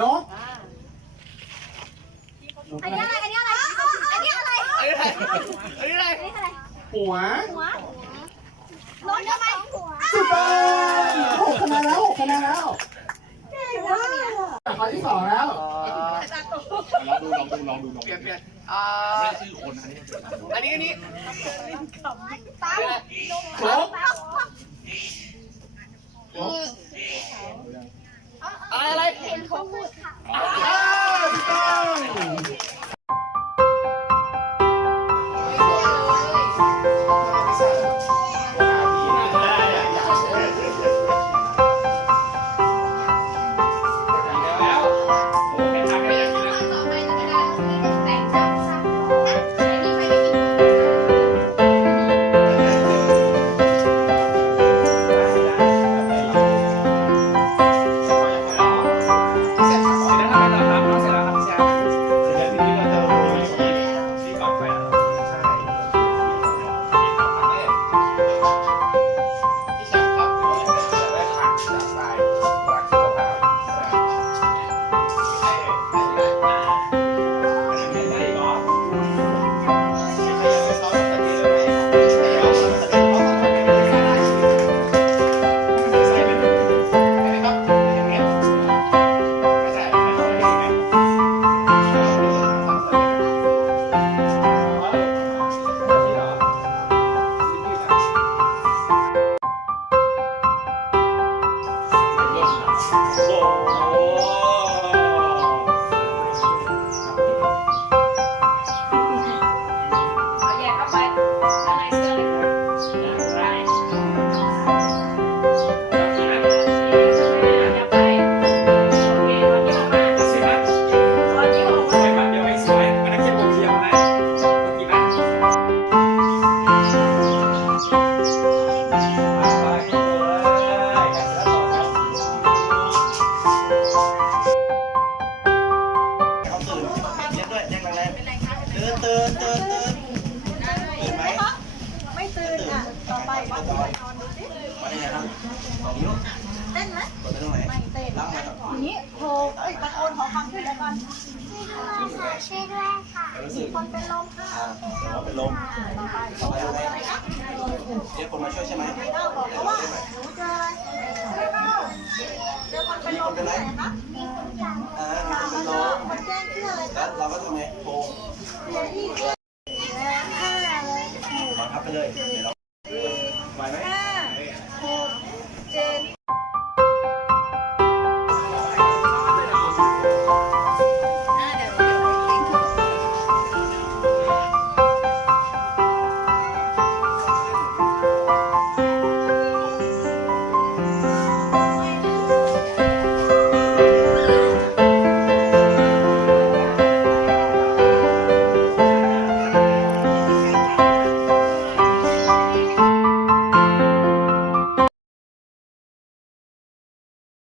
น้อะอันนี้อะไร อันนี้อะไร อันนี้อะไรอันนี้อะไรอันนี้อะไร หัวหัวรถทำไมหัวสุดยอดหกคะแนนแล้วหกคะแนนแล้วข้อที่สองแล้วลองดูลองดูลองดูลองเปลี่ยนเปลี่ยนอ่าไม่ชื่อคนอันนี้อันนี้ตั้งลงตั้ง ช่วยด้วยค่ะมีคนเป็นลมค่ะเป็นลมต่อไปยังไงเรียกคนมาช่วยใช่ไหมเพราะว่าหนูเจอเจอคนเป็นลมที่ไหนคะอ่ามีคนเป็นลมคนแจ้งชื่ออะไรแล้วเราก็ทำไง บังคับไปเลย